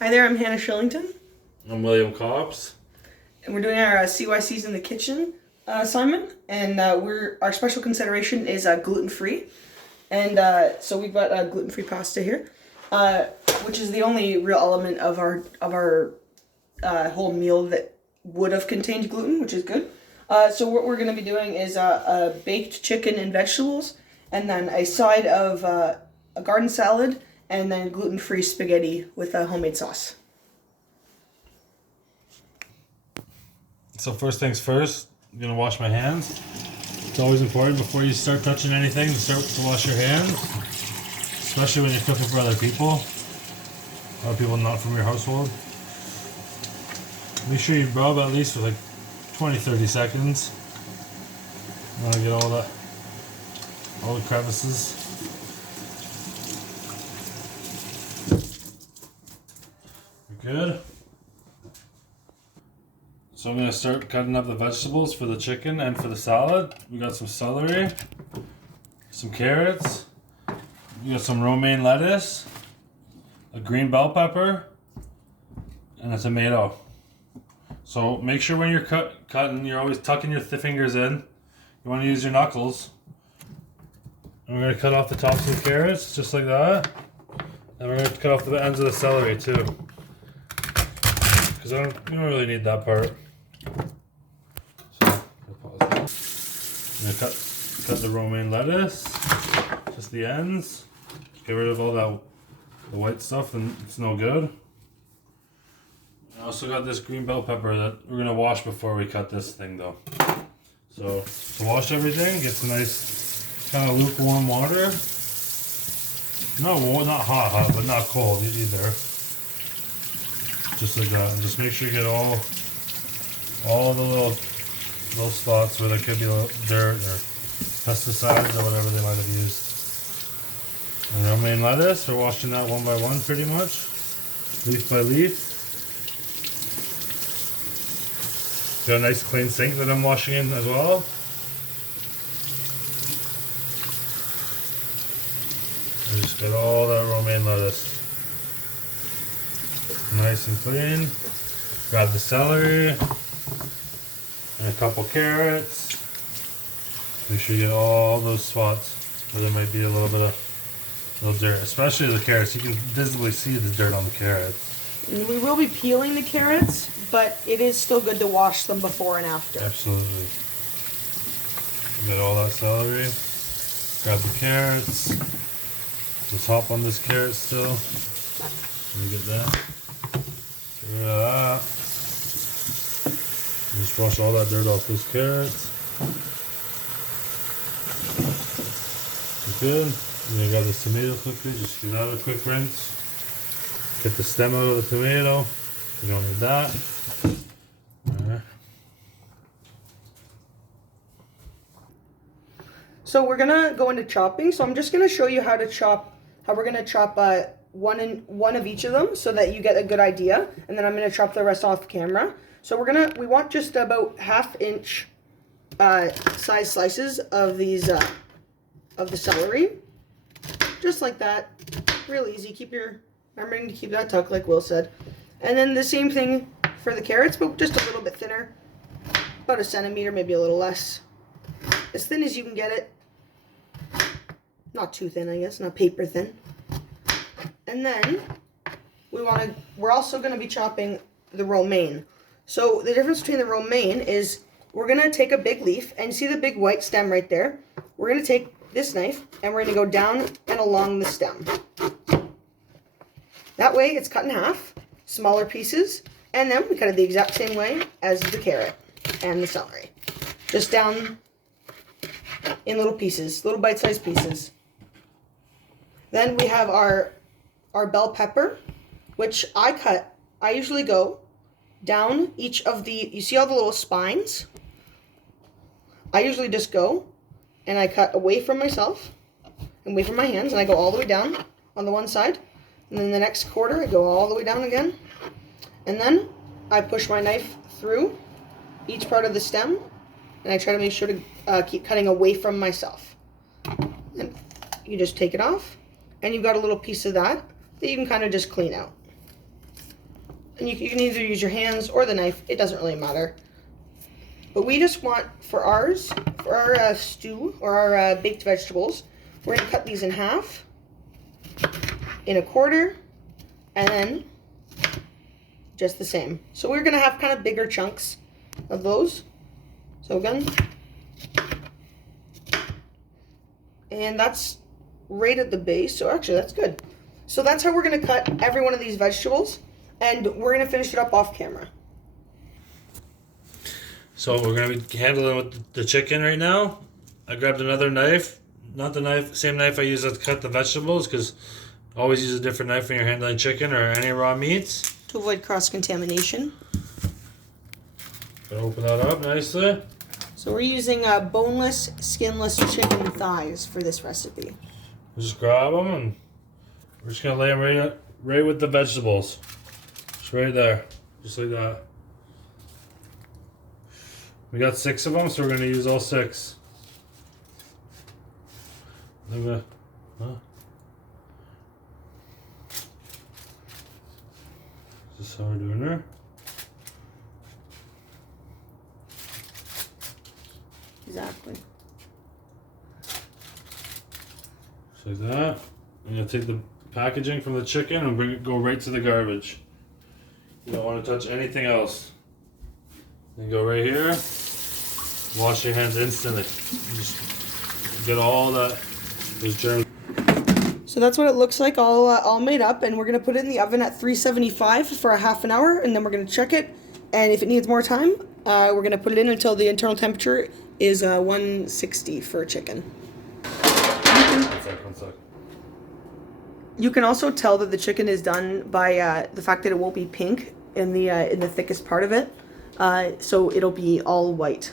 Hi there, I'm Hannah Shillington, I'm William Copps. and we're doing our CYCs in the kitchen assignment, and our special consideration is gluten-free, and so we've got gluten-free pasta here, which is the only real element of our whole meal that would have contained gluten, which is good. So what we're going to be doing is a baked chicken and vegetables, and then a side of a garden salad, and then gluten-free spaghetti with a homemade sauce. So first things first, I'm gonna wash my hands. It's always important before you start touching anything to start to wash your hands, especially when you're cooking for other people, other people not from your household. Make sure you rub at least for like 20-30 seconds. You want to get all the crevices. You're good. So I'm going to start cutting up the vegetables for the chicken and for the salad. We got some celery, some carrots, we got some romaine lettuce, a green bell pepper, and a tomato. So make sure when you're cutting, you're always tucking your fingers in. You want to use your knuckles. And we're going to cut off the tops of the carrots, just like that. And we're going to cut off the ends of the celery too. Because you don't really need that part. I'm gonna cut the romaine lettuce, just the ends. Get rid of all the white stuff, and it's no good. I also got this green bell pepper that we're gonna wash before we cut this thing though. So to wash everything, get some nice kind of lukewarm water. Not hot, but not cold either. Just like that, and just make sure you get all the little spots where there could be a little dirt or pesticides or whatever they might have used. And romaine lettuce, we're washing that one by one pretty much, leaf by leaf. Got a nice clean sink that I'm washing in as well. And just get all that romaine lettuce nice and clean. Grab the celery and a couple carrots. Make sure you get all those spots where there might be a little bit of dirt, especially the carrots. You can visibly see the dirt on the carrots. And we will be peeling the carrots, but it is still good to wash them before and after. Absolutely. Get all that celery. Grab the carrots. Let's hop on this carrot still. Let me get that. Get rid of that. Just wash all that dirt off those carrots. Good. And then I got this tomato quickly. Just give that a quick rinse. Get the stem out of the tomato. You don't need that. Alright. So we're gonna go into chopping. So I'm just gonna show you how we're gonna chop one of each of them so that you get a good idea, and then I'm gonna chop the rest off camera. So we want just about 1/2 inch size slices of these of the celery, just like that. Real easy. Remembering to keep that tucked, like Will said. And then the same thing for the carrots, but just a little bit thinner, about 1 centimeter, maybe a little less, as thin as you can get it. Not too thin, I guess, not paper thin. And then we're also going to be chopping the romaine. So the difference between the romaine is we're going to take a big leaf, and see the big white stem right there? We're going to take this knife, and we're going to go down and along the stem. That way it's cut in half, smaller pieces, and then we cut it the exact same way as the carrot and the celery. Just down in little pieces, little bite-sized pieces. Then we have our bell pepper, which I usually go down each of you see all the little spines? I usually just go and I cut away from myself, away from my hands, and I go all the way down on the one side, and then the next quarter I go all the way down again, and then I push my knife through each part of the stem, and I try to make sure to keep cutting away from myself. And you just take it off, and you've got a little piece of that you can kind of just clean out. And you can either use your hands or the knife. It doesn't really matter. But we just want, for our stew or our baked vegetables, we're going to cut these in half, in a quarter, and then just the same. So we're going to have kind of bigger chunks of those. So again, and that's right at the base. So actually that's good. So that's how we're going to cut every one of these vegetables, and we're going to finish it up off camera. So we're going to be handling with the chicken right now. I grabbed another knife, not the knife, same knife I use to cut the vegetables, because always use a different knife when you're handling chicken or any raw meats. To avoid cross-contamination. Open that up nicely. So we're using boneless, skinless chicken thighs for this recipe. Just grab them and we're just going to lay them right with the vegetables. Just right there. Just like that. We got 6 of them, so we're going to use all 6. Is this how we're doing there? Exactly. Just like that. I'm going to take the packaging from the chicken and go right to the garbage. You don't want to touch anything else. Then go right here. Wash your hands instantly. Just get all those germs. So that's what it looks like, all made up, and we're gonna put it in the oven at 375 for a half an hour, and then we're gonna check it. And if it needs more time, we're gonna put it in until the internal temperature is 160 for chicken. One sec. You can also tell that the chicken is done by the fact that it won't be pink in the thickest part of it, so it'll be all white.